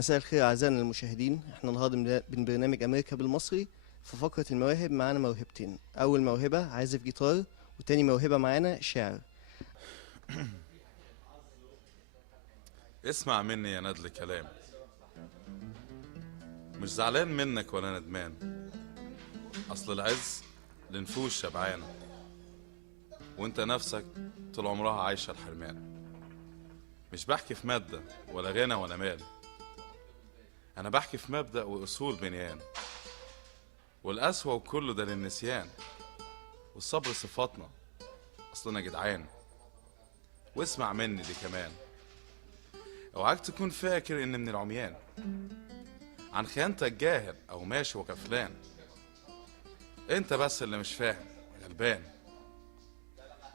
مساء الخير أعزائنا المشاهدين، احنا النهارده من برنامج أمريكا بالمصري. في فقرة المواهب معانا موهبتين، أول موهبة عازف جيتار، وتاني موهبة معانا شاعر. اسمع مني يا ندل كلام، مش زعلان منك ولا ندمان. اصل العز لنفوس شبعانه، وانت نفسك طول عمرها عايشه الحرمان. مش بحكي في ماده ولا غنى ولا مال، انا بحكي في مبدأ واصول بنيان. والقسوه وكله ده للنسيان، والصبر صفاتنا اصلنا جدعان. واسمع مني دي كمان، اوعاك تكون فاكر ان من العميان عن خيانتك جاهل او ماشي وكفلان. انت بس اللي مش فاهم غلبان.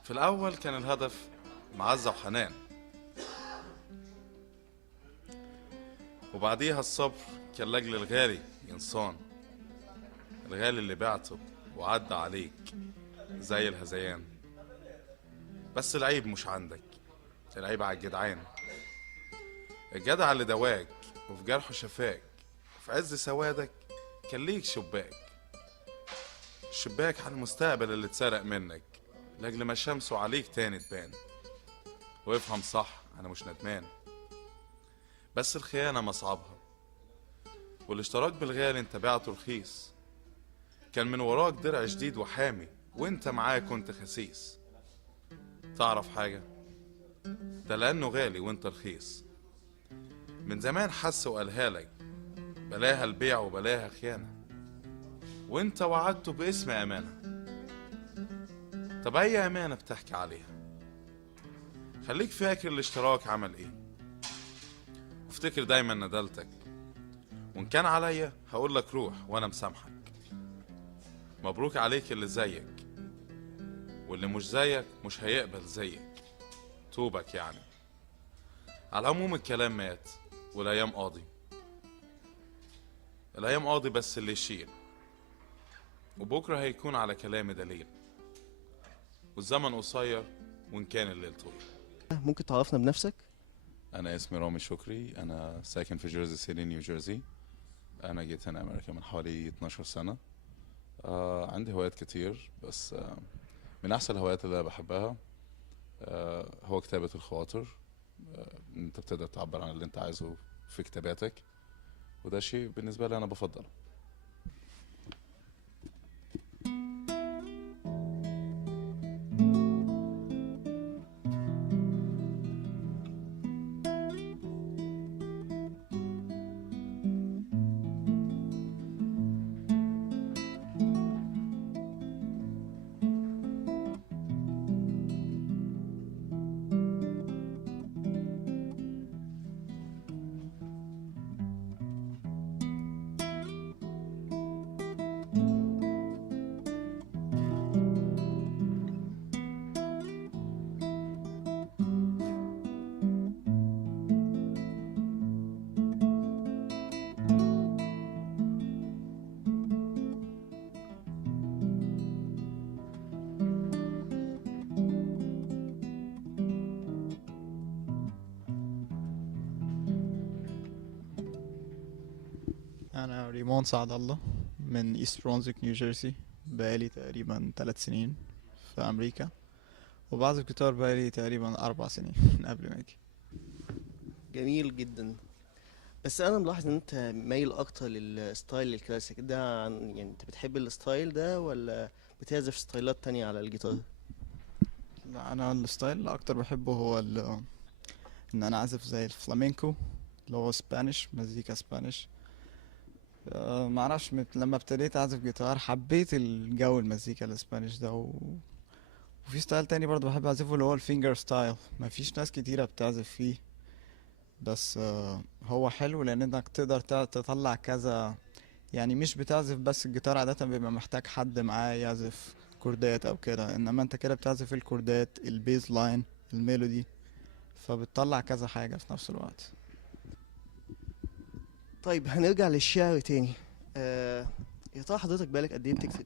في الاول كان الهدف معزة وحنان، وبعديها الصبر كان لاجل الغالي ينصان. الغالي اللي بعته وعدى عليك زي الهذيان. بس العيب مش عندك، العيب على الجدعان. الجدع اللي دواك وفي جرحه شفاك، في عز سوادك كان ليك شباك. الشباك على المستقبل اللي اتسرق منك، لاجل ما شمسه عليك تاني تبان. وافهم صح، انا مش ندمان، بس الخيانة مصعبها. والاشتراك بالغالي انت بعته رخيص، كان من وراك درع جديد وحامي، وانت معاه كنت خسيس. تعرف حاجة؟ ده لانه غالي وانت رخيص. من زمان حس وقالها لك، بلاها البيع وبلاها خيانة، وانت وعدته باسم امانة. طب اي امانة بتحكي عليها؟ خليك فاكر الاشتراك عمل ايه، وافتكر دايما ندلتك. وان كان عليا هقول لك روح وانا مسامحك. مبروك عليك اللي زيك، واللي مش زيك مش هيقبل زيك. توبك يعني. على العموم الكلام مات والايام قاضي. الايام قاضي بس اللي يشيل، وبكره هيكون على كلامي دليل. والزمن قصير وان كان الليل طويل. ممكن تعرفنا بنفسك؟ انا اسمي رامي شكري، انا ساكن في جيرسي سيتي نيو جيرسي. انا جيت هنا امريكا من حوالي 12 سنة. عندي هوايات كتير، بس من احسن الهوايات اللي انا بحبها هو كتابة الخواطر. انت بتقدر تعبر عن اللي انت عايزه في كتاباتك، وده شيء بالنسبة لي انا بفضله. أنا ريمون سعد الله من إيست برونزويك نيو جيرسي. بقالي تقريبا 3 سنين في أمريكا، وبعزف جيتار بقالي تقريبا 4 سنين من قبل ما أجي. جميل جدا. بس أنا ملاحظ إن أنت مايل أكتر للستايل الكلاسيك ده، يعني أنت بتحب الستايل ده ولا بتعزف ستايلات تانية على الجيتار؟ لا، أنا الستايل اللي أكتر بحبه هو إن أنا أعزف زي الفلامينكو، اللي هو سبانيش، مزيكا سبانيش. معرفش، لما ابتديت أعزف جيتار حبيت الجو المزيكا الاسبانيش ده وفي ستايل تاني برضه بحب أعزفه اللي هو الفينجر ستايل. مفيش ناس كتيرة بتعزف فيه، بس هو حلو لان انك تقدر تطلع كذا. يعني مش بتعزف بس الجيتار، عادة بيبقى محتاج حد معاه يعزف كوردات او كده، انما انت كده بتعزف الكوردات، البيز لاين، الميلودي، فبتطلع كذا حاجة في نفس الوقت. طيب هنرجع للشعر تاني. يا ترى حضرتك بالك قد ايه بتكتب؟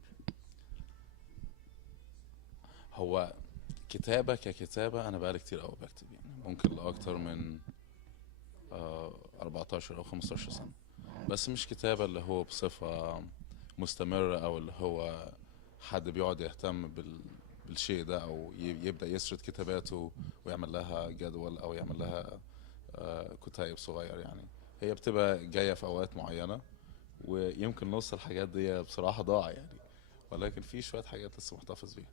هو كتابة ككتابة انا بقالي كتير قوي بكتب، يعني ممكن لاكتر من 14 او 15 سنة. بس مش كتابة اللي هو بصفة مستمرة، او اللي هو حد بيقعد يهتم بالشيء ده، او يبدأ يسرد كتاباته ويعمل لها جدول او يعمل لها كتيب صغير يعني. هي بتبقى جاية في اوقات معينة، ويمكن نص الحاجات دي بصراحة ضاع يعني، ولكن في شوية حاجات لسه محتفظ بيها.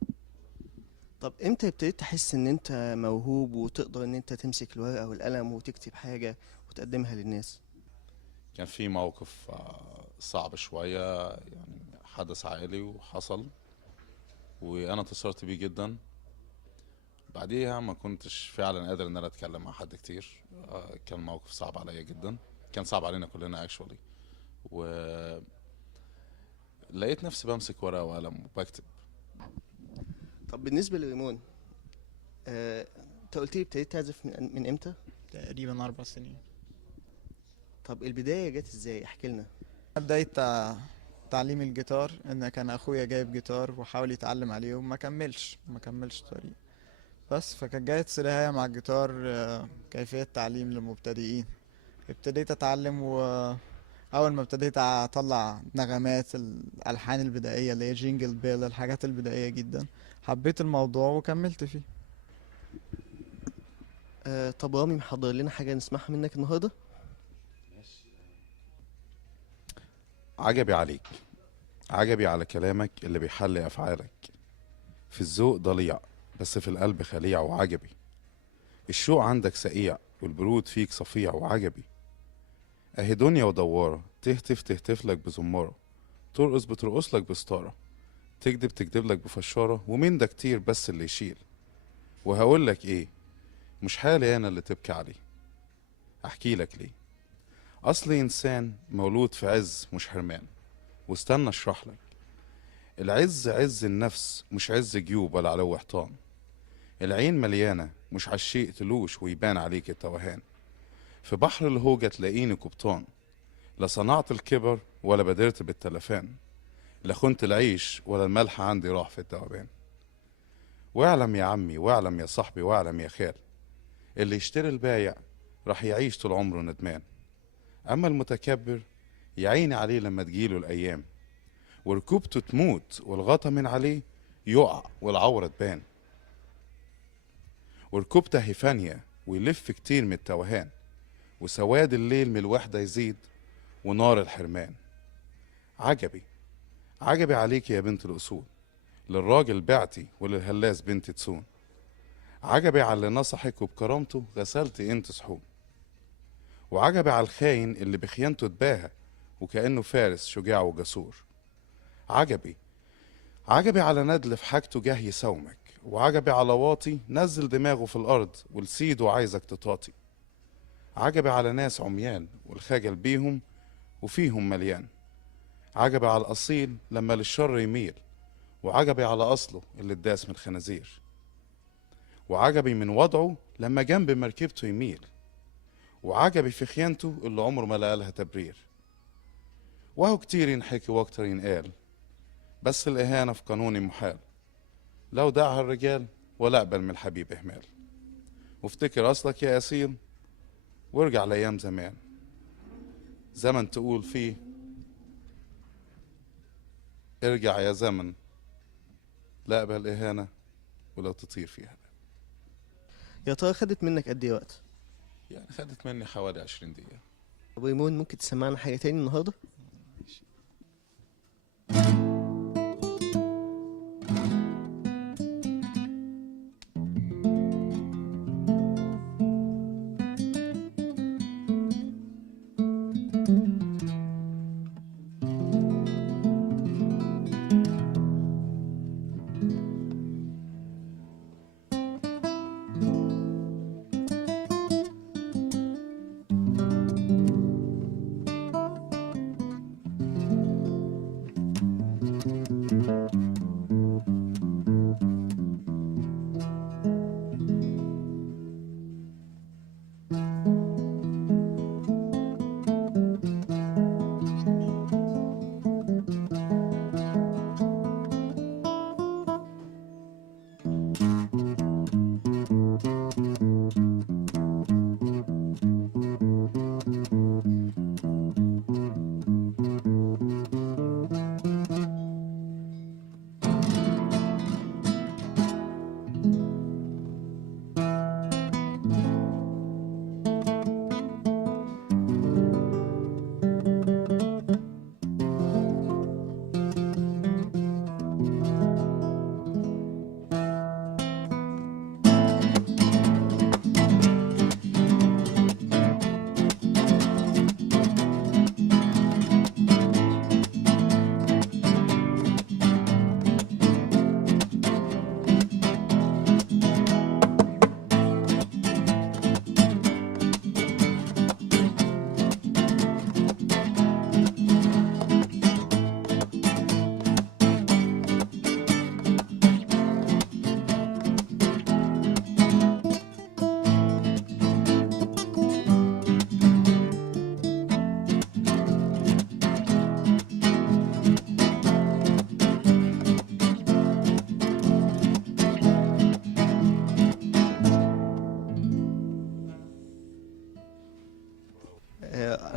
طب امتى ابتديت تحس ان انت موهوب وتقدر ان انت تمسك الورقة والقلم وتكتب حاجة وتقدمها للناس؟ كان في موقف صعب شوية يعني، حدث عائلي وحصل، وانا اتأثرت بيه جدا. بعديها ما كنتش فعلا قادر ان انا اتكلم مع حد كتير. كان موقف صعب عليا جدا، كان صعب علينا كلنا اكشولي. ولقيت نفسي بمسك ورقة وقلم وبكتب. طب بالنسبة لريمون، انت قلت لي ابتديت تعزف من امتى؟ تقريبا 4 سنين. طب البداية جت ازاي؟ احكي لنا. بداية تعليم الجيتار ان كان اخويا جايب جيتار وحاول يتعلم عليه وما كملش طريق. بس فكانت جاية سريعة مع الجيتار كيفية تعليم للمبتدئين. ابتديت اتعلم، واول ما ابتديت اطلع نغمات الالحان البدائية اللي هي جينجل بيل، الحاجات البدائية جدا، حبيت الموضوع وكملت فيه. طب رامي محضر لنا حاجة نسمعها منك النهاردة؟ عجبي عليك، عجبي على كلامك اللي بيحلي افعالك، في الذوق ضليع بس في القلب خليع. وعجبي الشوق عندك سقيع والبرود فيك صفيع. وعجبي اهي دنيا ودوارة، تهتف لك بزمارة، ترقص بترقص لك بستارة، تكدب لك بفشارة. ومين ده كتير بس اللي يشيل. وهقول لك ايه، مش حالي انا اللي تبكي عليه، احكي لك ليه. اصلي انسان مولود في عز مش حرمان، واستنى اشرح لك. العز عز النفس مش عز جيوب ولا علو حيطان. العين مليانة مش عالشيء تلوش ويبان عليك التوهان. في بحر الهوجة تلاقيني قبطان، لا صنعت الكبر ولا بادرت بالتلفان، لا خنت العيش ولا الملح عندي راح في الذوبان. واعلم يا عمي واعلم يا صاحبي واعلم يا خال، اللي يشتري البايع راح يعيش طول عمره ندمان. اما المتكبر يعيني عليه لما تجيله الايام، وركوبته تموت والغطا من عليه يقع والعورة تبان. وركوبته هيفانية ويلف كتير من التوهان، وسواد الليل من الوحدة يزيد ونار الحرمان. عجبي عجبي عليك يا بنت الأصول، للراجل بعتي وللهلاس بنت تسون. عجبي على اللي نصحك وبكرامته غسلتي انت صحون. وعجبي على الخاين اللي بخيانته اتباهى وكأنه فارس شجاع وجسور. عجبي على ندل في حاجته جاه يساومك، وعجبي على واطي نزل دماغه في الأرض ولسيده عايزك تطاطي. عجبي على ناس عميان والخجل بيهم وفيهم مليان. عجبي على الأصيل لما للشر يميل، وعجبي على أصله اللي اتداس من الخنازير. وعجبي من وضعه لما جنب مركبته يميل، وعجبي في خيانته اللي عمره ما لقى لها تبرير. وهو كتير ينحكي واكتر ينقال، بس الإهانة في قانوني محال، لو دعها الرجال ولا أقبل من الحبيب إهمال. وافتكر أصلك يا أسير وارجع لأيام زمان، زمن تقول فيه ارجع يا زمن، لا أقبل إهانة ولو تطير فيها. يا ترى خدت منك قد ايه وقت؟ يعني خدت مني حوالي 20 دقيقة. طب ريمون، ممكن تسمعنا حاجة تاني النهاردة؟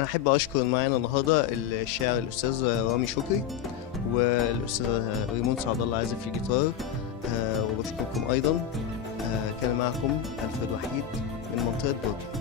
انا احب اشكر معانا النهارده الشاعر الاستاذ رامي شكري والاستاذ ريمون سعد الله عازف الجيتار. وبشكركم ايضا. كان معكم الفريد وحيد من منطقه برج.